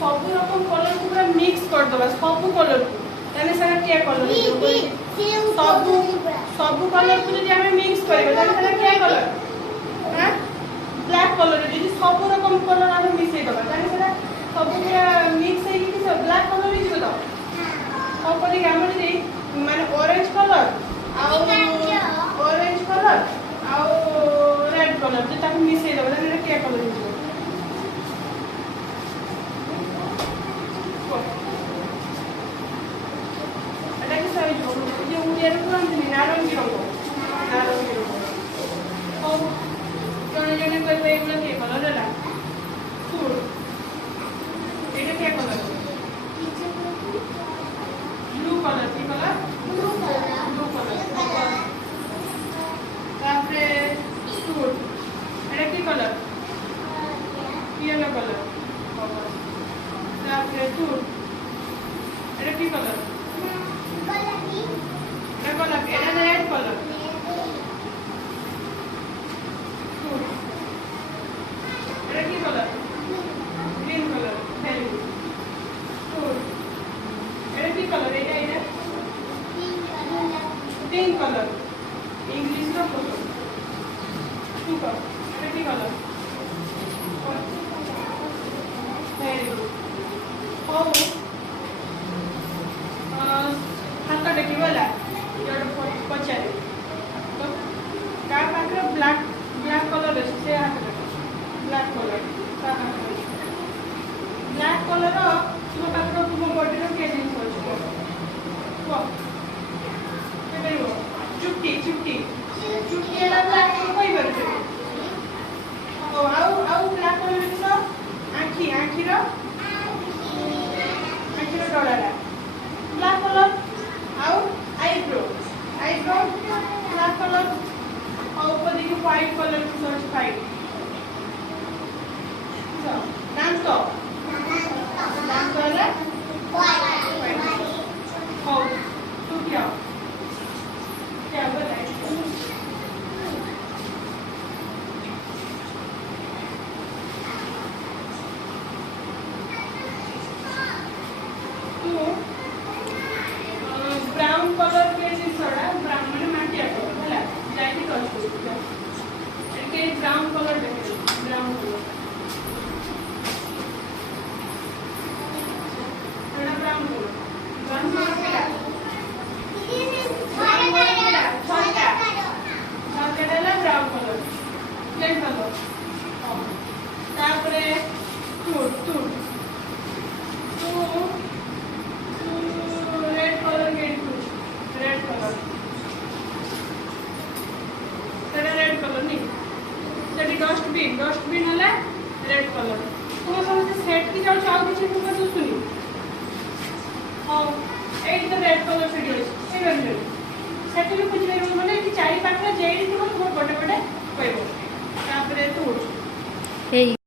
सब रकम कलर को पूरा मिक्स कर दबा सब कलर को ताने सारा क्या कलर सब कलर को जब हमें मिक्स करबे ताने सारा क्या कलर हां ब्लैक कलर जे सब रकम कलर हम मिक्स दबा ताने सारा सब पूरा मिक्स है कि सब ब्लैक कलर ही जो सब पड़ी हमर जे माने orange colour orange colour red colour जो ताको मिक्स दबा ताने क्या कलर हो नारंगी रंग जड़े जड़े करबे एगुलो के कलर है फूल এটা কি कलर ब्लू कलर की कलर ब्लू कलर তারপরে ফুল এটা কি कलर येलो कलर তারপরে ফুল এটা কি कलर गोलापी এটা রেড कलर এটা কি colour green colour very good এটা কি कलर এটা পিঙ্ক कलर इंग्लिश का कलर सुपर এটা কি कलर ভেরি গুড ও हाथ देखी बोला पचारे तो का पाखरे ब्लैक ब्लैक कलर है से हाथ ब्लैक कलर का ब्लैक कलर तुम पाखरे तुम बॉडी रो के जिंस हो को केबे हो चुट्टी चुट्टी चुट्टी एला ब्लैक कलर कोई बरछे ओ आउ ब्लैक कलर दिसो आखी रो डोलाला black colour eyebrow black colour और ऊपर देखिए व्हाइट कलर की सर्च व्हाइट डांस तो है व्हाइट हो तू क्या बोला ब्राउन कलर के जिसड़ा ब्राउन माने माटिया कलर होला जाई कर के ब्राउन कलर देखे ब्राउन कलर एड़ा ब्राउन कलर ब्राउन कलर केला छोटा देला ब्राउन कलर प्लेन कलर तापरे तू डस्टबिन हला रेड कलर तुम समझ सेट की जाउ चाउ किछि तुम सुनी हां at the red colour set अछि ए गन सेट में कुछ नहीं माने कि चारि पाखरा जेडी तुम बड़े बड़े कहबो तापरे तू